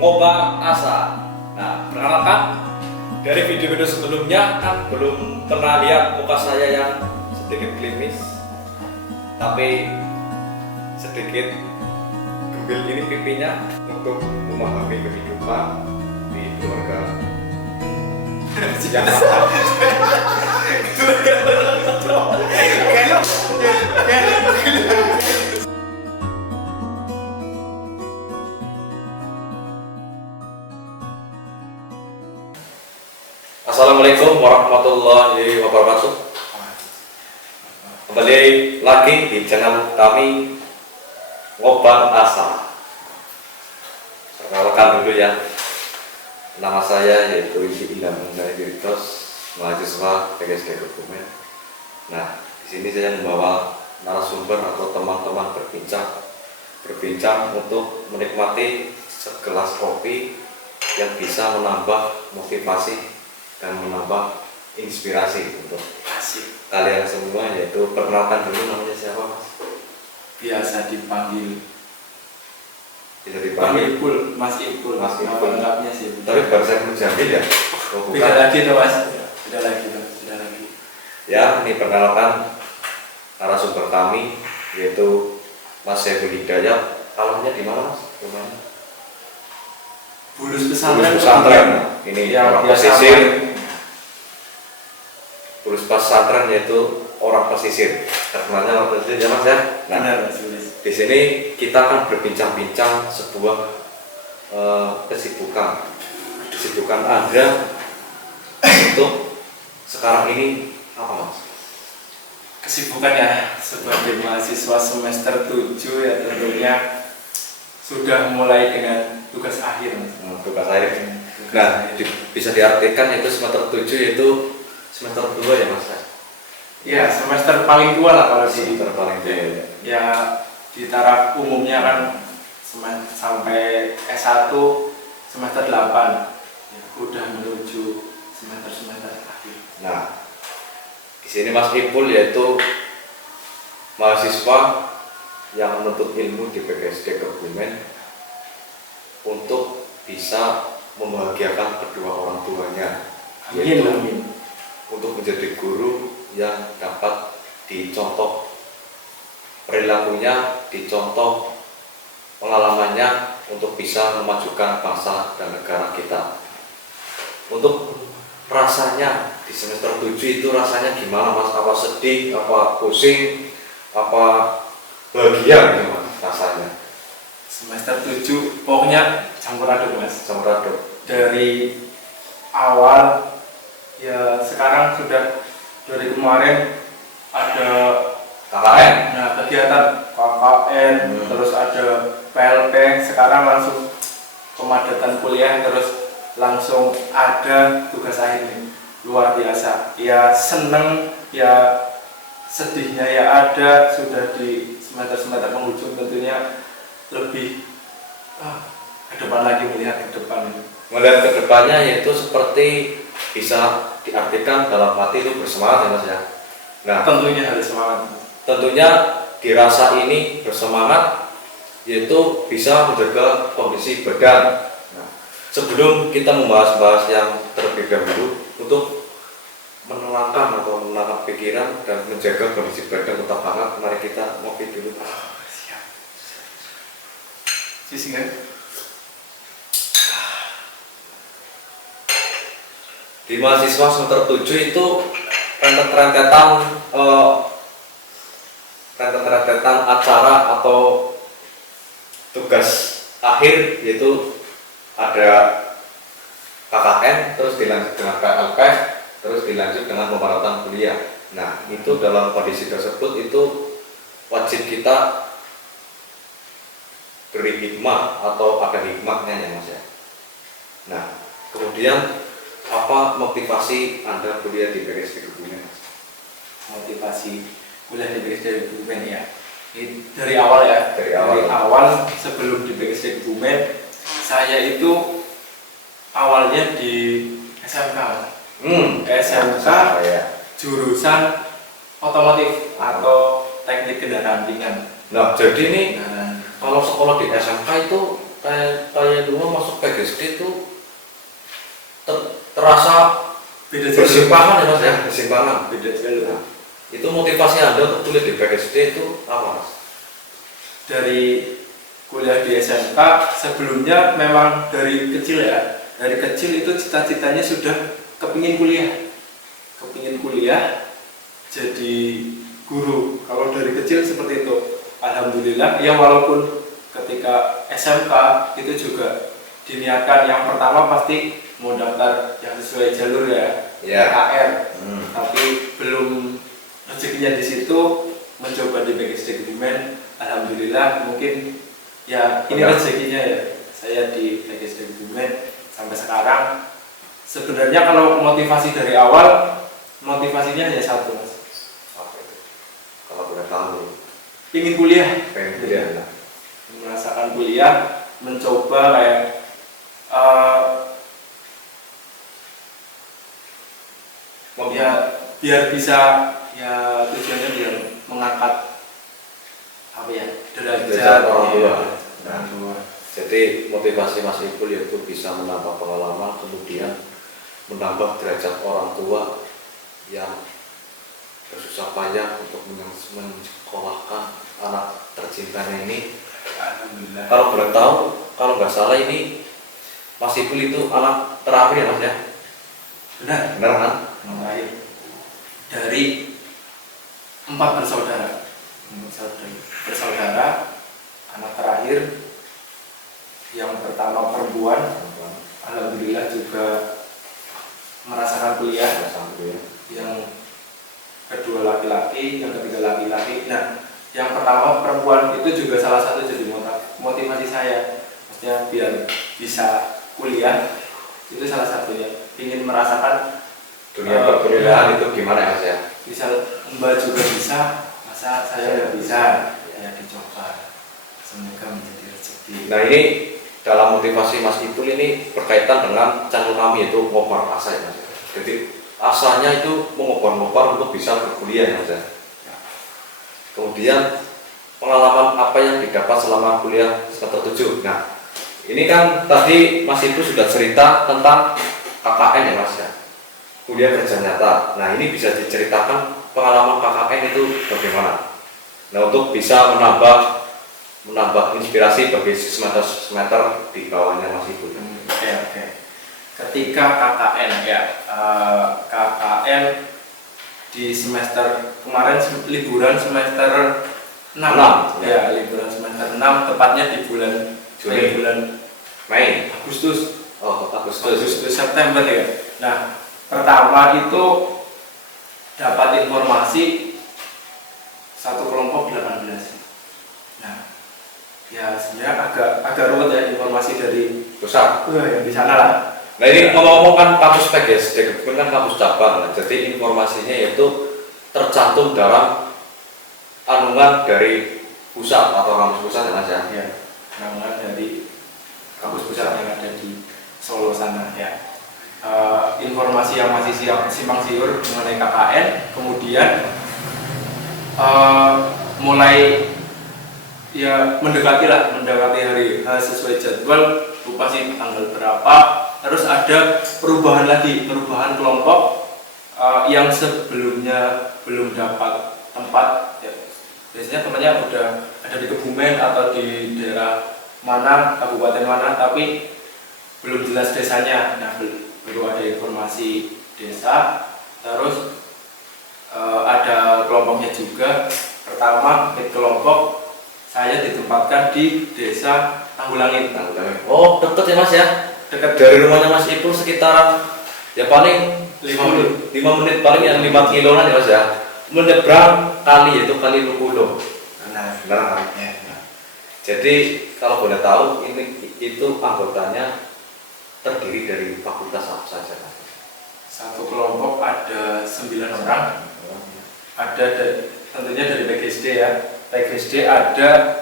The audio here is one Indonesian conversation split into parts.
Ngobar Asa. Nah, perkenalkan, dari video-video sebelumnya kan belum pernah lihat muka saya yang sedikit klimis, tapi sedikit gembil ini pipinya untuk memahami kehidupan di keluarga yang Assalamualaikum warahmatullahi wabarakatuh. Kembali lagi di channel kami Ngobar Asa. Perkenalkan dulu ya, nama saya yaitu Ilham dari Diritos, mahasiswa PGSD Dokumen. Nah, di sini saya membawa narasumber atau teman-teman berbincang untuk menikmati segelas kopi yang bisa menambah motivasi dan menambah inspirasi untuk kalian semua. Yaitu perkenalkan dulu, namanya siapa Mas? Biasa dipanggil Ipul. Mas Ipul. Mas Ipul. Lengkapnya sih. Tapi baru saya menjambil ya. Oh, Beda lagi tuh Mas. Beda lagi. Ya, ini perkenalkan narasumber kami yaitu Mas Saiful Hidayat. Alamatnya di mana Mas? Rumahnya? Bulus pesantren. Ini yang orang biasa pesisir. Bulus pesantren yaitu orang pesisir. Terkenalnya orang pesisir ya Mas ya. Nah, Benar Mas. di sini kita akan berbincang-bincang sebuah kesibukan Anda untuk sekarang ini apa Mas? Kesibukan ya sebagai mahasiswa semester 7 ya tentunya sudah mulai dengan tugas akhir Mas. Tugas akhir. Nah, bisa diartikan itu semester 7 yaitu semester 2 ya Mas? Ya semester paling tua lah kalau di Semester paling tua ya di taraf umumnya kan sampai S1 semester 8 ya, udah menuju semester akhir. Nah, di sini Mas Ipul yaitu mahasiswa yang menuntut ilmu di PGSD Kebumen untuk bisa membahagiakan kedua orang tuanya, yaitu untuk menjadi guru yang dapat dicontoh perilakunya, dicontoh pengalamannya untuk bisa memajukan bangsa dan negara kita. Untuk rasanya di semester 7 itu rasanya gimana Mas? Apa sedih, apa pusing, apa bahagia gitu Mas rasanya? Semester 7 pokoknya campur aduk Mas. Campur aduk. Dari awal ya sekarang sudah dari kemarin ada KKN. Nah, kegiatan KKN, terus ada PLP, sekarang langsung pemadatan kuliah, terus langsung ada tugas akhir nih. Luar biasa. Ya seneng, ya sedihnya ya ada, sudah di semester-semester penghujung tentunya lebih ke depan lagi, melihat ke depan. Melihat ke depannya yaitu seperti bisa diartikan dalam hati itu bersemangat ya Mas ya. Nah, Tentunya harus semangat. tentunya dirasa ini bersemangat yaitu bisa menjaga kondisi badan. Nah, sebelum kita membahas yang terlebih dahulu untuk menenangkan atau menenangkan pikiran dan menjaga kondisi badan tetap hangat, mari kita ngopi dulu. Siap. Sisi kan? Di mahasiswa semester 7 itu rentetan acara atau tugas akhir, yaitu ada KKN, terus dilanjut dengan PLP, terus dilanjut dengan pemaratan kuliah. Nah, itu dalam kondisi tersebut itu wajib kita beri hikmah atau ada hikmahnya ya Mas ya. Nah, kemudian apa motivasi Anda kuliah di PGSD Kebumen Mas? Motivasi kuliah di PGSD Kebumen ya. Dari awal ya. Dari awal sebelum di PGSD Kebumen, saya itu awalnya di SMK. SMK ya. Jurusan otomotif atau teknik kendaraan ringan. Nah, jadi ini kalau sekolah di SMK itu kayak dulu masuk PGSD itu terasa Beda jalur. bersimpangan ya mas ya, bersimpangan. Beda jalur. Nah, itu motivasi Anda untuk kuliah di PGSD itu apa mas? Dari kuliah di SMK sebelumnya memang dari kecil ya. Dari kecil itu cita-citanya sudah kepingin kuliah jadi guru. Kalau dari kecil seperti itu, alhamdulillah ya, walaupun ketika SMK itu juga diniatkan yang pertama pasti mau daftar yang sesuai jalur ya, KR. Tapi belum rezekinya di situ, mencoba di PGSD Kebumen. Alhamdulillah mungkin ya ini rezekinya ya, saya di PGSD Kebumen sampai sekarang. Sebenarnya kalau motivasi dari awal, motivasinya hanya satu mas. Kalau boleh tahu, Ingin kuliah, pengen kuliah. merasakan kuliah, mencoba kayak ya biar bisa ya, tujuannya biar mengangkat apa ya, derajat orang tua. Nah, Jadi motivasi Mas Ipul yaitu bisa menambah pengalaman, kemudian menambah derajat orang tua yang bersusah payah untuk mensekolahkan anak tercintanya ini. alhamdulillah. Kalau boleh tahu, kalau nggak salah ini Mas Ipul itu anak terakhir ya mas ya? Benar. Benar kan? Mulai dari 4 bersaudara, anak terakhir yang pertama perempuan, alhamdulillah juga merasakan kuliah. Yang kedua laki-laki, yang ketiga laki-laki. Nah, yang pertama perempuan itu juga salah satu jadi motivasi saya, maksudnya biar bisa kuliah, itu salah satunya. Ingin merasakan Dunia perkuliahan itu gimana ya mas ya? misal Mbak juga bisa, masa saya nggak bisa? Ya dicoba, semoga menjadi rezeki. Nah ini dalam motivasi Mas Ipul ini berkaitan dengan channel kami yaitu Ngopar Asa ya mas. Jadi asanya itu mengopar-ngopar untuk bisa berkuliah ya mas ya. Kemudian pengalaman apa yang didapat selama kuliah semester 7. Nah ini kan tadi Mas Ipul sudah cerita tentang KKN ya mas ya, kuliah kerja nyata. Nah ini bisa diceritakan pengalaman KKN itu bagaimana? Nah untuk bisa menambah inspirasi bagi semester di bawahnya Mas Ipul. Oke. Ketika KKN ya, KKN di semester kemarin liburan semester 6. Ya, liburan semester 6 tepatnya di bulan Juni. bulan Mei, Agustus. Agustus. September ya. Nah, pertama itu dapat informasi satu kelompok 18. Nah, ya sebenarnya agak ruwet ya informasi dari Pusat. yang di sana lah. Nah ini ngomong-ngomong kan kampus PGSD Kebumen kan kampus cabang. Nah, jadi informasinya yaitu tercantum dalam anungan dari pusat atau kampus pusat ya mas ya. Ya, namun dari kampus pusat yang ada di Solo sana ya. Informasi yang masih simpang siur mengenai KKN, kemudian mulai ya mendekati hari sesuai jadwal, lupa sih tanggal berapa. Terus ada perubahan kelompok yang sebelumnya belum dapat tempat ya, biasanya temannya udah ada di Kebumen atau di daerah mana, kabupaten mana, tapi belum jelas desanya. Nah, baru ada informasi desa. Terus ada kelompoknya juga. Pertama kelompok saya ditempatkan di desa Tanggulangin. Oh deket ya mas ya? Dekat Dari rumahnya Mas Ipul sekitaran ya paling 5 menit paling yang 5 kiloan ya mas ya. Menyeberang kali yaitu kali Lukulo. Benar. Jadi kalau boleh tahu ini itu anggotanya terdiri dari fakultas apa saja? satu kelompok ada 9 orang. Ada tentunya dari PGSD ya. PGSD ada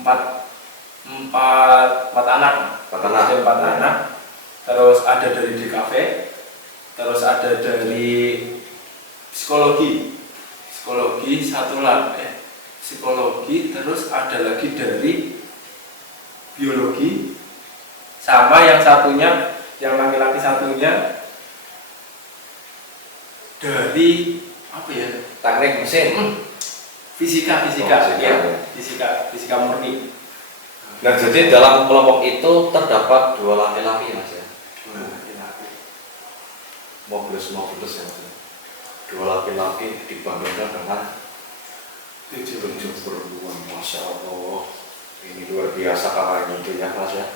4 anak. Terus ada dari DKV, terus ada dari psikologi satu lagi, psikologi, terus ada lagi dari biologi, sama yang satunya, yang laki-laki satunya dari apa ya? teknik mesin. Fisika, Oh, fisika, ya, ya. fisika murni. Nah, jadi dalam kelompok itu terdapat 2 laki-laki mas ya. Laki-laki. Modulus ya mas. 2 laki-laki dibandingkan dengan 7 perempuan. Masya Allah, ini luar biasa KKN itu ya mas ya.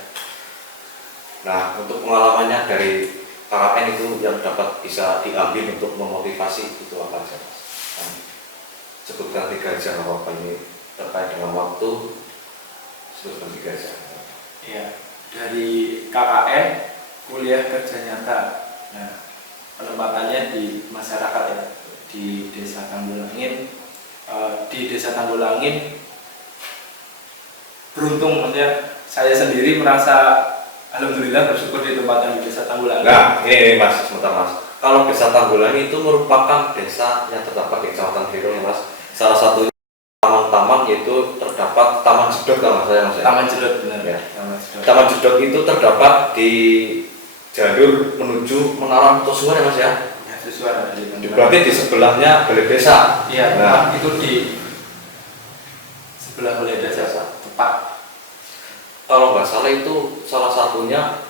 Nah, untuk pengalamannya dari KKN itu yang dapat bisa diambil untuk memotivasi itu apa saja mas? Sebutkan 3 aja apa ini terkait dengan waktu, sebutkan 3 aja. Ya, dari KKN kuliah kerja nyata. Nah, penempatannya di masyarakat ya, di Desa Tanggulangin. Di Desa Tanggulangin beruntung, maksudnya saya sendiri merasa alhamdulillah bersyukur ditempatkan di Desa Tanggulangin. Nah, ini mas, sebentar mas. Kalau Desa Tanggulangin itu merupakan desa yang terdapat di Kecamatan Biro ya mas. Salah satunya taman-taman yaitu terdapat Taman Jedot kalau nggak salah mas ya. Taman Jedot benar Ya. Taman Jedot. Taman Jedot itu terdapat di jalur menuju Menara Mertosuar ya mas ya. Ya, sesuai dari Tanggulangin. Berarti di sebelahnya balai desa. Iya, Nah, itu di sebelah balai desa tepat. kalau nggak salah itu salah satunya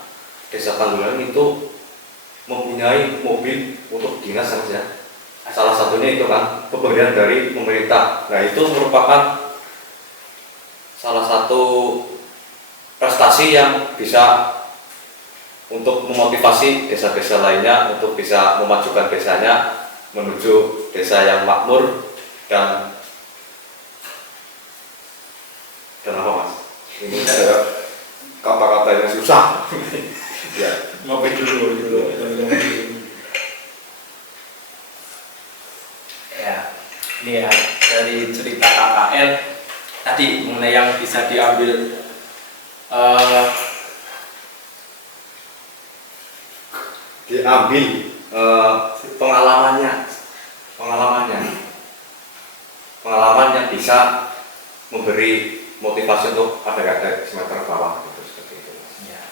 Desa Tanggulangin itu mempunyai mobil untuk dinas ya mas ya. Salah satunya itu kan pemberian dari pemerintah. Nah, itu merupakan salah satu prestasi yang bisa untuk memotivasi desa-desa lainnya untuk bisa memajukan desanya menuju desa yang makmur dan apa mas? Ini ada kata-katanya susah. Ya. Ngopi dulu. Ya, ini ya dari cerita KKN tadi mengenai yang bisa diambil pengalaman yang bisa memberi motivasi untuk adik-adik semester bawah gitu, seperti itu. ya.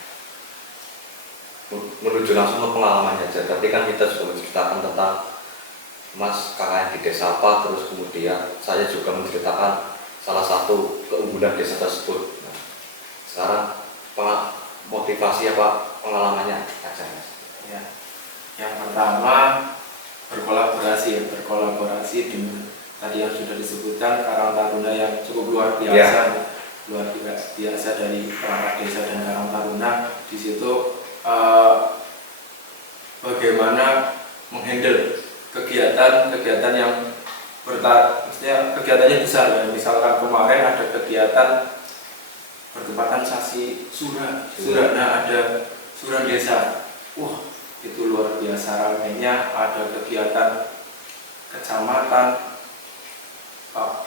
Menuju langsung ke pengalamannya aja. Tapi kan kita juga menceritakan tentang Mas KKN di desa apa, terus kemudian saya juga menceritakan salah satu keunggulan desa tersebut. Nah, sekarang motivasi apa pengalamannya aja mas. Ya. Yang pertama berkolaborasi dengan tadi yang sudah disebutkan Karang Taruna yang cukup luar biasa, luar biasa dari perangkat desa dan Karang Taruna. Di situ bagaimana menghandle kegiatan yang maksudnya kegiatannya besar ya. Misalkan kemarin ada kegiatan bertepatan sasi surah, nah ada surah desa. Wah, itu luar biasa ramainya. Ada kegiatan kecamatan, Pak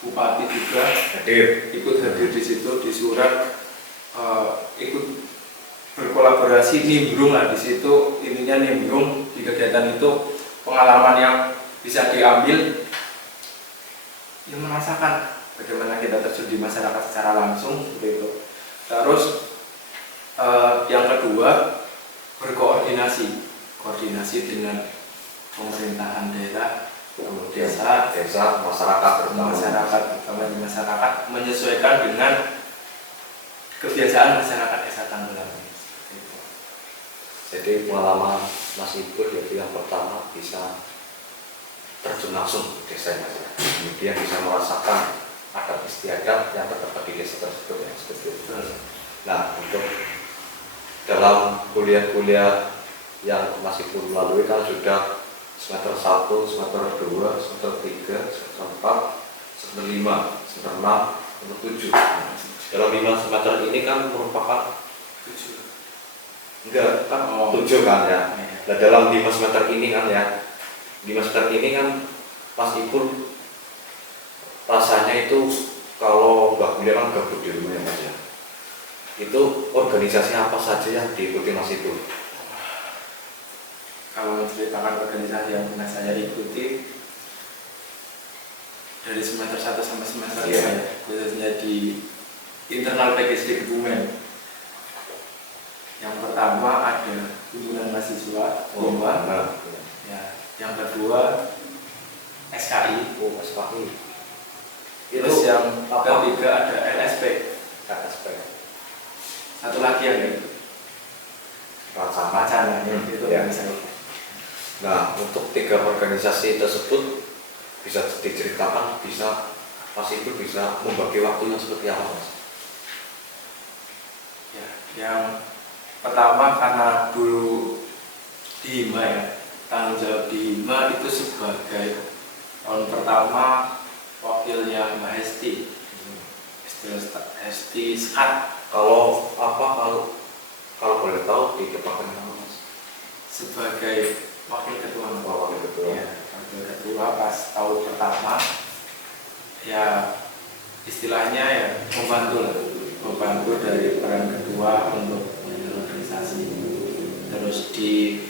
Bupati juga ikut hadir di situ di surat, ikut berkolaborasi nimbrung lah di situ. Intinya nimbrung di kegiatan itu, pengalaman yang bisa diambil, yang merasakan bagaimana kita terjun di masyarakat secara langsung seperti itu. Terus yang kedua berkoordinasi dengan pemerintahan daerah, desa masyarakat terutama di masyarakat, menyesuaikan dengan kebiasaan masyarakat desa Tanggulangin. Jadi pengalaman Mas Ibu yaitu yang pertama bisa terjun langsung ke desa mas, kemudian bisa merasakan adat istiadat yang terdapat di desa tersebut yang seperti itu. Nah, untuk dalam kuliah-kuliah yang Mas Ibu lalui kan sudah semester 1, semester 2, semester 3, semester 4, semester 5, semester 6, semester 7. Dalam 5 semester ini kan merupakan 7 kan ya. Nah, dalam 5 semester ini kan ya, 5 semester ini kan Mas Ipul rasanya itu kalau nggak kuliah kan gabut di rumah ya mas ya. Itu organisasi apa saja yang diikuti Mas Ipul? Kalau menceritakan organisasi yang pernah saya ikuti dari semester 1 sampai semester 5 ya, khususnya di internal PGSD Kebumen. Yang pertama ada himpunan mahasiswa Hima. Ya, yang kedua SKI. SKI. Terus Itu yang apa? ketiga ada LSP. LSP. Satu lagi yang itu Wacana itu Ya. yang saya. Nah, untuk 3 organisasi tersebut bisa diceritakan, bisa Mas itu bisa membagi waktunya seperti apa, Mas? Ya, yang pertama karena dulu di Hima ya, tanggung jawab di Hima itu sebagai tahun pertama wakilnya Mbak Hesti, Hesti Sekat. Kalau boleh tahu di departemen apa, Mas? Sebagai wakil ketua. Wakil ketua. Ya, wakil ketua pas tahun pertama ya istilahnya ya membantu dari peran ketua untuk menjalankan organisasi. Terus di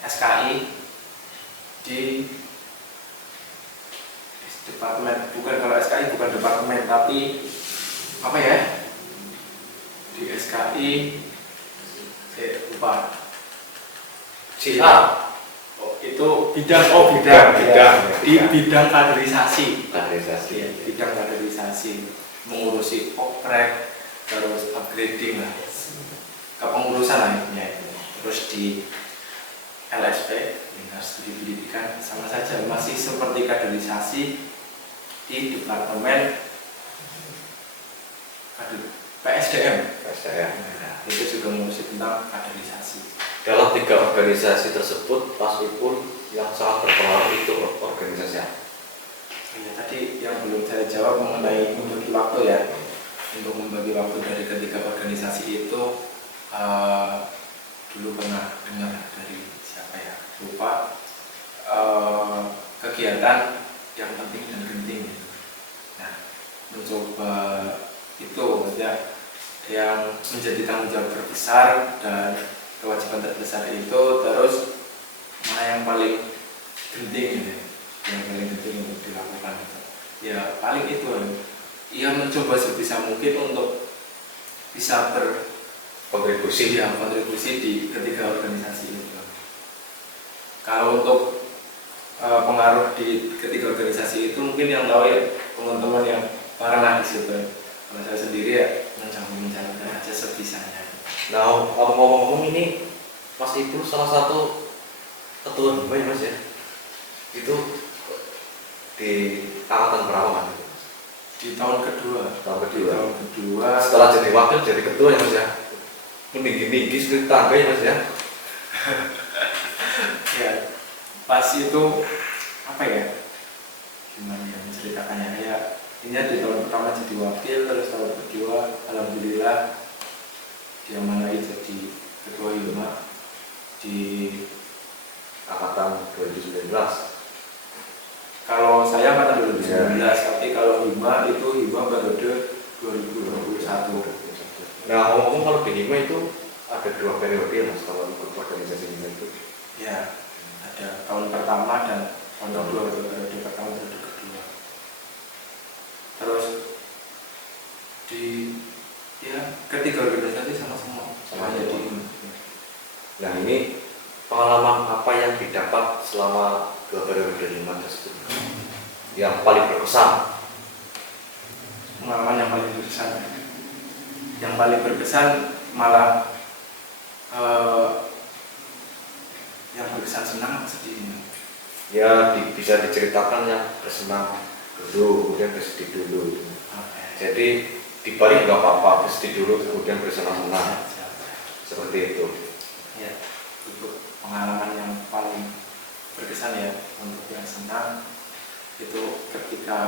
SKI di departemen, bukan, kalau SKI bukan departemen tapi apa ya, di SKI lupa. Itu bidang di bidang kaderisasi. Ya, bidang kaderisasi, mengurusi oprek, terus upgrading lah, kepengurusan lainnya. Terus di LSP, Dinas Studi Pendidikan, sama saja masih seperti kaderisasi di departemen PSDM. Nah, itu juga mengurusi tentang kaderisasi. Dalam 3 organisasi tersebut, Mas Ipul yang sangat berpengaruh itu organisasi apa? Ya, tadi yang belum saya jawab mengenai membagi waktu ya. Untuk membagi waktu dari ketiga organisasi itu dulu pernah dengar dari siapa ya, lupa, kegiatan yang penting dan genting. Nah, mencoba itu ya, yang menjadi tanggung jawab terbesar dan kewajiban terbesar itu, terus mana yang paling genting gitu, yang paling penting untuk dilakukan ya paling itu ya, mencoba sebisa mungkin untuk bisa Kontribusi. kontribusi di ketiga organisasi itu. Kalau untuk pengaruh di ketiga organisasi itu mungkin yang tahu ya teman-teman yang pernah di situ. Kalau saya sendiri ya menjalankan aja sebisanya. Nah, ngomong-ngomong ini Mas Ipul salah satu ketua Hima ya, Mas ya? Itu di angkatan berapa, Mas? Di tahun kedua. Tahun kedua. Setelah jadi wakil jadi ketua ya, Mas ya? Meninggi-ninggi seperti tangga ya, Mas ya? Ya, pas itu apa ya? Gimana ya menceritakannya ya? Ini di tahun pertama jadi wakil, terus tahun kedua alhamdulillah diamanai jadi ketua Hima di Angkatan 2019. Kalau saya angkatan 2019, tapi kalau Hima itu Hima periode 2021. Nah, ngomong-ngomong kalau di Hima itu ada 2 periode, Mas, kalau ikut organisasi Hima itu. Ya, ada tahun pertama dan tahun kedua, periode pertama dan periode kedua. Terus di ketiga organisasi sama semua Jadi, di Hima. nah, ini pengalaman apa yang didapat selama 2 periode Hima tersebut yang paling berkesan? Pengalaman yang paling berkesan malah yang berkesan senang atau sedih ini? Ya, bisa diceritakan yang bersenang dulu, kemudian bersedih dulu. Jadi dibalik nggak apa-apa, bersedih dulu, kemudian bersenang-senang. Seperti itu. Ya, untuk pengalaman yang paling berkesan ya, untuk yang senang itu ketika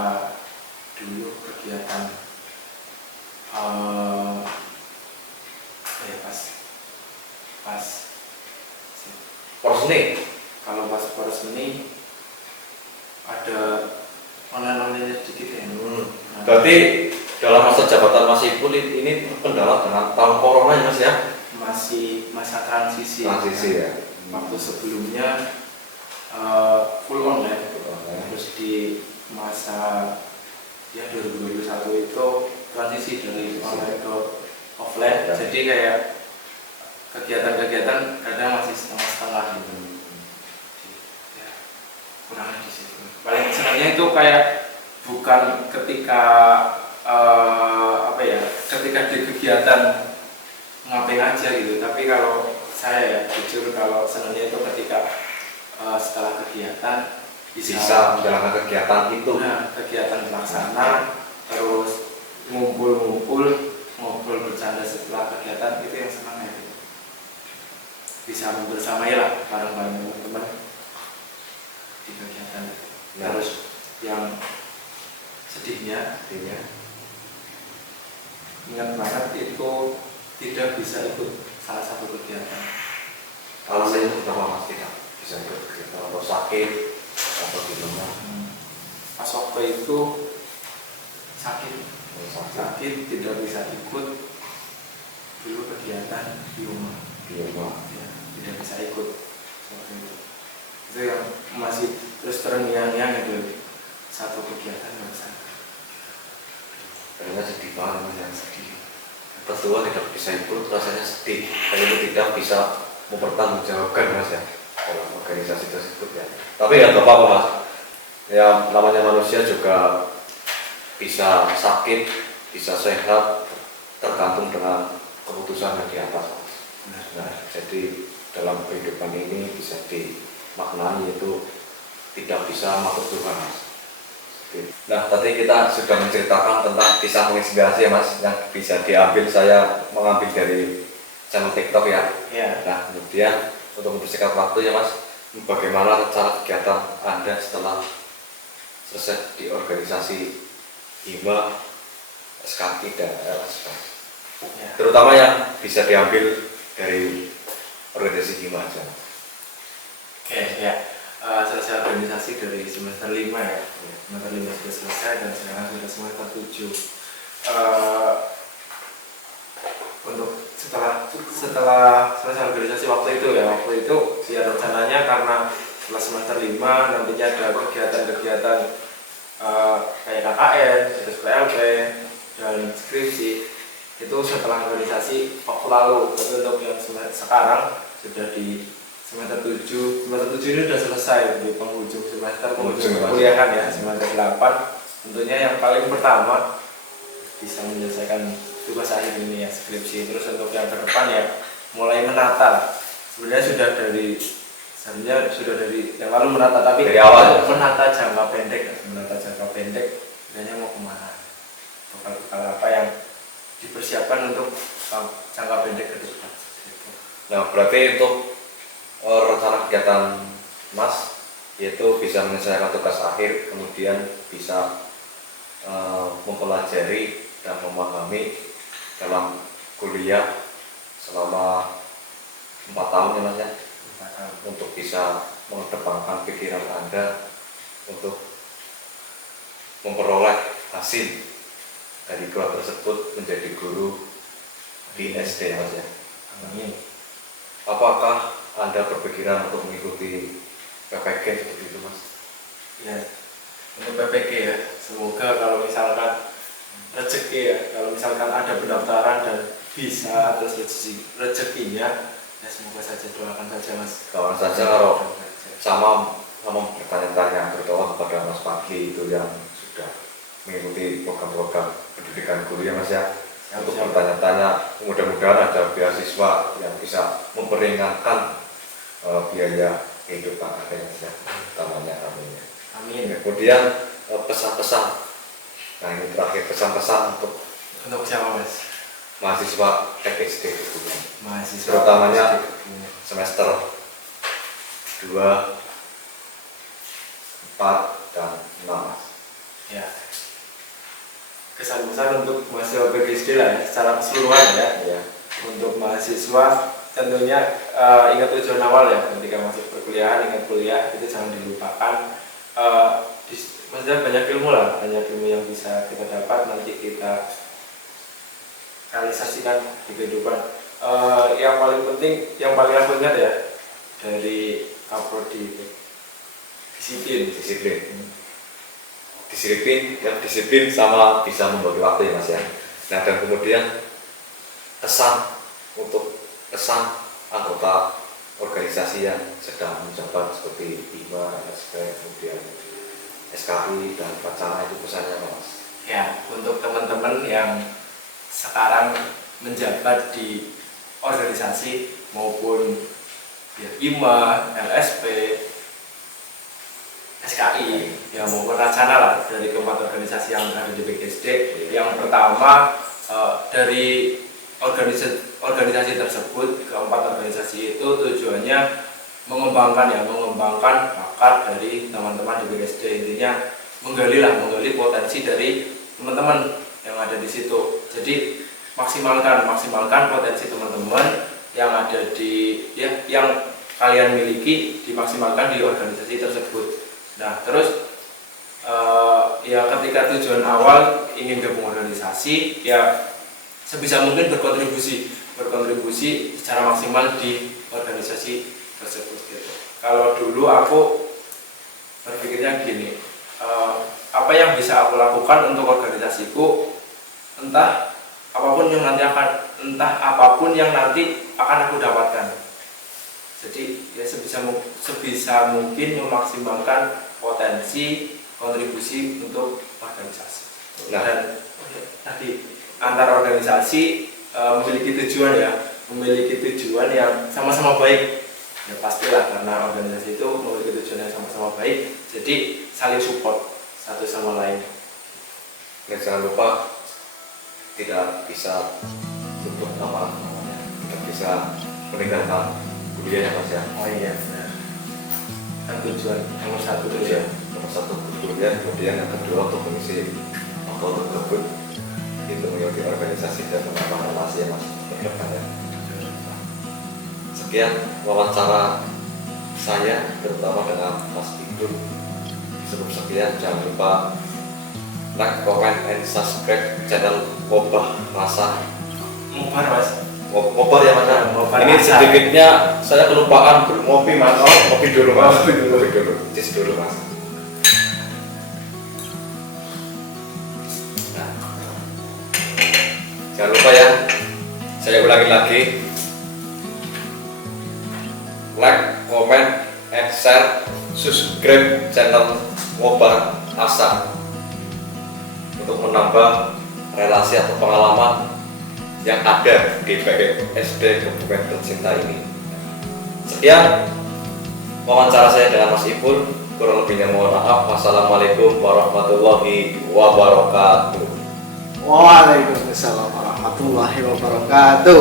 dulu kegiatan pas Porseni, kalau pas Porseni ada online sedikit ya. Berarti dalam masa jabatan Mas Ipul ini terkendala dengan tahun corona ya, Mas ya? Masih masa transisi. Ya. Waktu sebelumnya full online. Terus di masa 2021 itu transisi dari online ke offline, Ya. jadi kayak kegiatan-kegiatan kadang masih setengah-setengah gitu. Ya, kurangnya di situ. Paling senangnya itu kayak bukan ketika apa ya, ketika di kegiatan ngapain aja gitu, tapi kalau saya ya jujur kalau senangnya itu ketika setelah kegiatan Bisa menjalankan kegiatan itu. nah, kegiatan pelaksana, terus ngumpul-ngumpul, ngobrol bercanda setelah kegiatan, itu yang senang ya gitu. Bisa membersamai lah bareng-bareng teman-teman di kegiatan. Nah. Terus yang sedihnya ingat banget itu tidak bisa ikut salah satu kegiatan. Alasannya kenapa Mas tidak bisa ikut kegiatan, atau sakit atau gimana? Pas waktu itu sakit tidak bisa ikut dulu kegiatan di rumah. Ya, tidak bisa ikut seperti itu yang masih terus terngiang-ngiang itu satu kegiatan nggak bisa. Kayaknya sedih banget Mas, yang sedih. Ketua tidak bisa ikut, rasanya sedih. Kayaknya tidak bisa mempertanggungjawabkan Mas ya dalam organisasi tersebut ya. Tapi ya nggak apa-apa Mas. Ya namanya manusia juga bisa sakit, bisa sehat, tergantung dengan keputusan yang di atas Mas. Nah, jadi dalam kehidupan ini bisa dimaknai itu tidak bisa makhluk Tuhan Mas. Nah, tadi kita sudah menceritakan tentang kisah menginspirasi ya Mas, yang bisa diambil, saya mengambil dari channel TikTok ya. Ya. Nah, kemudian untuk mempersingkat waktu ya Mas, bagaimana rencana kegiatan Anda setelah selesai di organisasi HIMA, SKI dan LSK? Ya. Terutama yang bisa diambil dari organisasi HIMA aja. Oke, ya. Selesai organisasi dari semester 5 ya. Semester 5 sudah selesai dan sekarang sudah semester 7. Untuk setelah selesai organisasi waktu itu ya, rencananya karena setelah semester 5 nantinya ada kegiatan-kegiatan kayak KKN, terus PLP dan skripsi. Itu setelah organisasi waktu lalu. Tapi untuk yang sekarang sudah di semester 7 ini sudah selesai di penghujung semester, penghujung kuliahan ya, semester 8. Tentunya yang paling pertama bisa menyelesaikan tugas akhir ini ya, skripsi. Terus untuk yang ke depan ya mulai menata. Sebenarnya sudah dari yang lalu menata, tapi dari awal menata jangka pendek, sebenarnya mau kemana, bakal apa yang dipersiapkan untuk jangka pendek ke depan. Nah, berarti untuk rencana kegiatan Mas yaitu bisa menyelesaikan tugas akhir, kemudian bisa mempelajari dan memahami dalam kuliah selama 4 tahun ya Mas ya, untuk bisa mengedepankan pikiran Anda untuk memperoleh hasil dari kuliah tersebut menjadi guru di SD Mas ya. Amin. Apakah Anda berpikiran untuk mengikuti PPG seperti itu Mas? Ya, untuk PPG ya, semoga kalau misalkan rezeki ya, kalau misalkan ada pendaftaran dan bisa atas rezekinya, ya semoga saja, doakan saja Mas. Kawan saja kalau sama bertanya-tanya, terutama kepada Mas Pagi itu yang sudah mengikuti program-program pendidikan guru ya Mas ya, untuk bertanya-tanya, mudah-mudahan ada beasiswa yang bisa memperingankan biaya kehidupan Anda ya, utamanya amin ya. Amin. Kemudian pesan-pesan, nah ini terakhir, pesan-pesan untuk siapa Mas? mahasiswa TKSD Mahasiswa terutamanya semester 2, 4 dan 6 Mas. Ya, kesan besar untuk mahasiswa PGSD lah ya, secara keseluruhan ya. Untuk mahasiswa tentunya ingat tujuan awal ya, ketika masuk perkuliahan, ingat kuliah itu jangan dilupakan. Maksudnya banyak ilmu lah, banyak ilmu yang bisa kita dapat, nanti kita realisasikan di kehidupan. Yang paling penting, yang paling aku ingat ya dari Kaprodi, disiplin sama bisa membagi waktu ya Mas ya. Nah, dan kemudian kesan anggota organisasi yang sedang menjabat seperti IMA, SP, kemudian SKI dan Pacana itu pesannya apa, Mas? Ya, untuk teman-teman yang sekarang menjabat di organisasi maupun ya, IMA, LSP, SKI, ya maupun Racana lah dari keempat organisasi yang ada di BGSD. Yang pertama dari organisasi tersebut, keempat organisasi itu tujuannya mengembangkan bakat dari teman-teman di BGSD. Intinya menggali potensi dari teman-teman yang ada di situ. Jadi maksimalkan potensi teman-teman yang ada di yang kalian miliki, dimaksimalkan di organisasi tersebut. Nah, terus ya ketika tujuan awal ingin gabung organisasi, ya sebisa mungkin berkontribusi secara maksimal di organisasi tersebut gitu. Kalau dulu aku berpikirnya gini, apa yang bisa aku lakukan untuk organisasiku, entah apapun yang nanti akan aku dapatkan. Jadi ya sebisa mungkin memaksimalkan potensi kontribusi untuk organisasi. Nah, Dan tadi antar organisasi memiliki tujuan yang sama-sama baik. Ya pastilah, karena organisasi itu memiliki tujuan yang sama-sama baik, jadi saling support satu sama lain. Dan jangan lupa tidak bisa tutup tidak bisa meninggalkan kuliah ya, Mas ya. Oh iya benar. Kan tujuan nomor satu itu ya. Nomor satu kuliah, kemudian yang kedua untuk mengisi atau untuk gabung itu mengikuti organisasi dan menambah relasi ya, Mas. Kedepannya. Sekian wawancara saya terutama dengan Mas Igun. Sebelum sekian, jangan lupa like, comment, and subscribe channel Ngobah Rasa. Ngobar Mas. Ngobar ya, Mas. Ngobar Ini rasa. sedikitnya saya kelupaan ngopi, Mas. Ngopi dulu, Mas. Ngopi dulu. Cis dulu, Mas. Nah. Jangan lupa ya, saya ulangi lagi, like, comment, and share, subscribe channel Ngobah Rasa untuk menambah relasi atau pengalaman yang ada di BGSD Kabupaten Tercinta ini. Sekian wawancara saya dengan Mas Ipul. Kurang lebihnya mohon maaf. Wassalamualaikum warahmatullahi wabarakatuh. Waalaikumsalam warahmatullahi wabarakatuh.